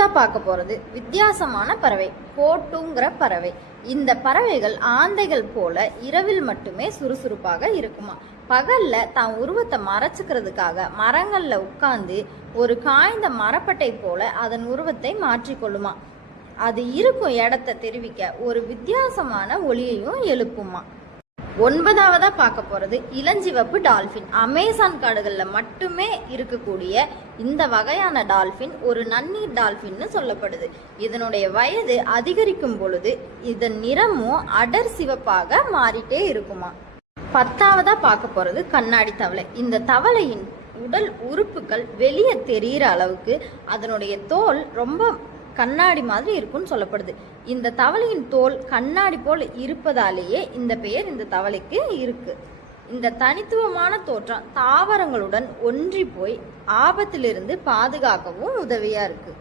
மூணாவதா பார்க்க போறது வித்தியாசமான பறவை, கோட்டுங்கிற பறவை. இந்த பறவைகள் ஆந்தைகள் போல இரவில் மட்டுமே சுறுசுறுப்பாக இருக்குமா. பகல்ல தான் உருவத்தை மறைச்சுக்கிறதுக்காக மரங்கள்ல உட்கார்ந்து ஒரு காய்ந்த மரப்பட்டை போல அதன் உருவத்தை மாற்றிக்கொள்ளுமா. அது இருக்கும் இடத்தை தெரிவிக்க ஒரு வித்தியாசமான ஒலியையும் எழுப்புமா. ஒன்பதாவதா பார்க்க போறது இளஞ்சிவப்பு டால்பின். அமேசான் காடுகள்ல மட்டுமே இருக்கக்கூடிய இந்த வகையான டால்பின் ஒரு நன்னீர் டால்பின்னு சொல்லப்படுது. இதனுடைய வயது அதிகரிக்கும் பொழுது இதன் நிறமும் அடர் சிவப்பாக மாறிட்டே இருக்குமா. பத்தாவதா பார்க்க போறது கண்ணாடி தவளை. இந்த தவளையின் உடல் உறுப்புகள் வெளியே தெரிகிற அளவுக்கு அதனுடைய தோல் ரொம்ப கண்ணாடி மாதிரி இருக்குன்னு சொல்லப்படுது. இந்த தவளையின் தோல் கண்ணாடி போல் இருப்பதாலேயே இந்த பெயர் இந்த தவளைக்கு இருக்கு. இந்த தனித்துவமான தோற்றம் தாவரங்களுடன் ஒன்றி போய் ஆபத்திலிருந்து பாதுகாக்கவும் உதவியா இருக்கு.